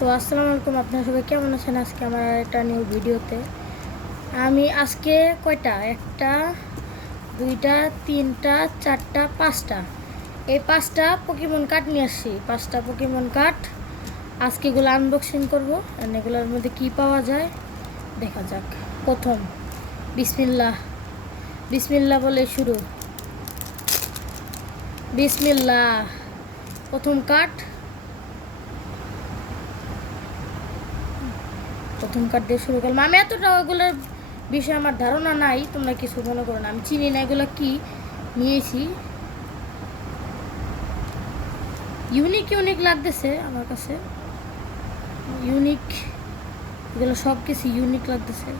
তো আসসালামু আলাইকুম, আপনারা সবাই কেমন আছেন আজকে আমার একটা নিউ ভিডিওতে আমি আজকে কয়টা? একটা, দুইটা, তিনটা, চারটা, পাঁচটা। এই পাঁচটা পকিমন কার্ড নিয়ে আসছি। পাঁচটা পকিমন কার্ড আজকে এগুলো আনবক্সিং করব। এগুলোর মধ্যে কি পাওয়া যায়? দেখা যাক। প্রথম বিসমিল্লাহ বিসমিল্লাহ বলে শুরু। বিসমিল্লাহ প্রথম কার্ড প্রথম কার্ড দিয়ে শুরু করলাম। আমি এতটা ওগুলোর বিষয়ে আমার ধারণা নাই, তোমরা কিছু মনে করো না। আমি চিনি না এগুলো কি নিয়েছি। ইউনিক ইউনিক লাগতেছে আমার কাছে। ইউনিক এগুলো সব কিছু ইউনিক লাগতেছে।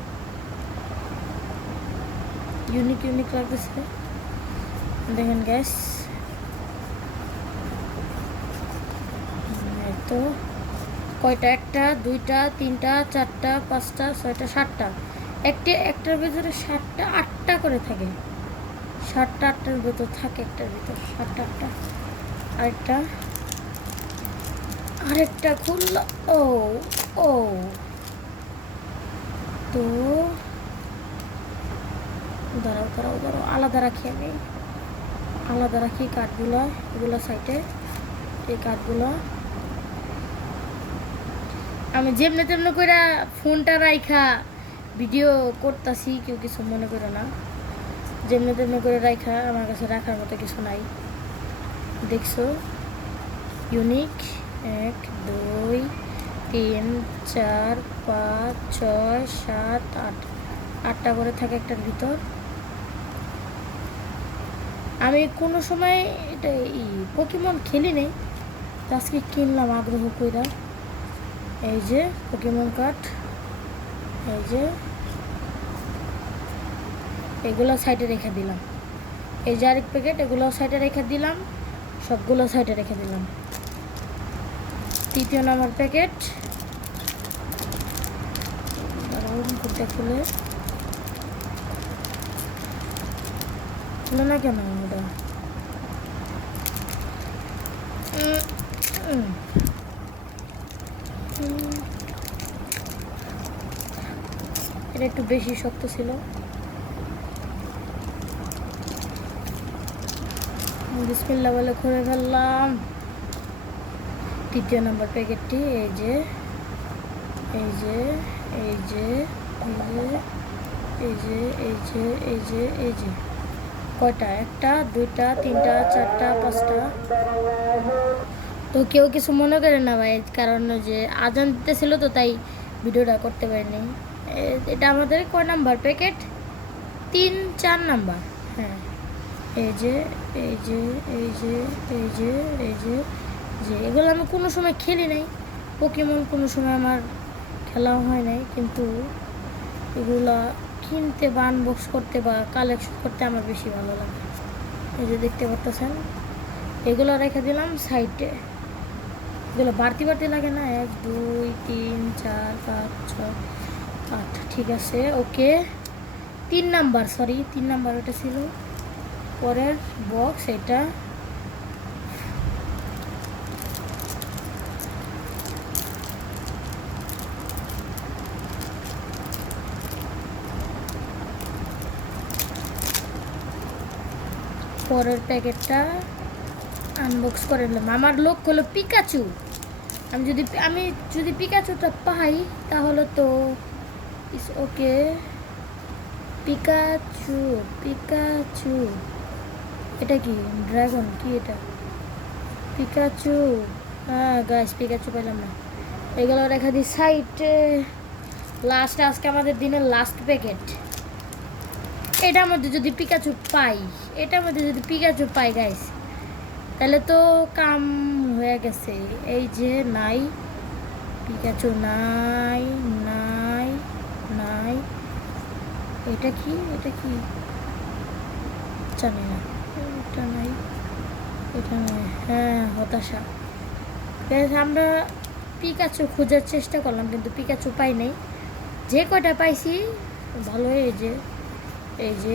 ইউনিক ইউনিক লাগতেছে। দেখেন গ্যাস তো কয়টা? একটা, দুইটা, তিনটা, চারটা, পাঁচটা, ছয়টা, সাতটা। একটি, একটার ভিতরে সাতটা, আটটা করে থাকে। সাতটা, আটটার ভিতর থাকে একটার ভিতর। সাতটা, আটটা। আরেকটা। আরেকটা খুলল। ও ও। তো দাঁড়াও দাঁড়াও দাঁড়াও। আলাদা রাখি আমি। আলাদা রাখি কাঠগুলো, এগুলো সাইডে। এই কাঠগুলো। আমি যেমনি তেমনি করে ফোনটা রাইখা, ভিডিও করতেছি, কেউ কিছু মনে করে না। যেমনি তেমনি করে রাইখা, আমার কাছে রাখার মতো কিছু নাই। দেখছ? ইউনিক, এক, দুই, তিন, চার, পাঁচ, ছয়, সাত, আট। আটটা করে থাকে একটার ভিতর। আমি কোনো সময় এটা পকিমন খেলি নেই আজকে কিনলাম আগ্রহ কইরা। এই যে পোকেমন কার্ড এই যে এগুলো সাইডে রেখে দিলাম। এই যে আরেক প্যাকেট এগুলো সাইডে রেখে দিলাম, সবগুলো সাইডে রেখে দিলাম। তৃতীয় নম্বর প্যাকেট খুলে। খুলে না কেন ওটা এটা একটু বেশি শক্ত ছিল। বিসমিল্লা বলে খুলে ফেললাম। তৃতীয় নম্বর প্যাকেটটি, এই যে এই যে এই যে এই যে এই যে এই যে এই যে কয়টা? একটা, দুইটা, তিনটা, চারটা, পাঁচটা। তো কেউ কিছু মনে করে না ভাই, কারণ যে আজান দিতেছিল তো তাই ভিডিওটা করতে পারিনি। এটা আমাদের কয় নাম্বার? প্যাকেট? তিন, চার নাম্বার। হ্যাঁ। এই যে এই যে এই যে এই যে এই যে যে। এগুলো আমি কোনো সময় খেলি নাই। পোকেমন কোনো সময় আমার খেলাও হয় নাই। কিন্তু এগুলা কিনতে বা আনবক্স করতে বা কালেকশন করতে আমার বেশি ভালো লাগে। এই যে দেখতে পারতেছেন? এগুলো রেখে দিলাম সাইডে এগুলো বাড়তি বাড়তি লাগে না? এক, দুই, তিন, চার, পাঁচ, ছয়। আট ঠিক আছে, ওকে। তিন নাম্বার সরি তিন নাম্বার ওটা ছিল। পরের বক্স এটা। পরের প্যাকেটটা আনবক্স করে নিলাম। আমার লক্ষ্য হলো পিকাচু আমি যদি আমি যদি পিকাচুটা পাই, তাহলে তো ইস ওকে পিকাচু পিকাচু এটা কি? ড্রাগন কি এটা? পিকাচু হ্যাঁ গাছ পিকাচু পেলাম না। এগুলো রেখা দিই সাইডে লাস্ট আজকে আমাদের দিনের লাস্ট প্যাকেট এটার মধ্যে যদি পিকাচু পাই, এটার মধ্যে যদি পিকাচু পাই গাইস তাহলে তো কাম হয়ে গেছে। এই যে নাই পিকাচু নাই নাই। নাই। এটা কি? এটা কি? জানি না। এটা নাই। এটা নাই। হ্যাঁ হতাশা। আমরা পিকাচু খোঁজার চেষ্টা করলাম, কিন্তু পিকাচু পাই নাই। যে কয়টা পাইছি, ভালোই এই যে এই যে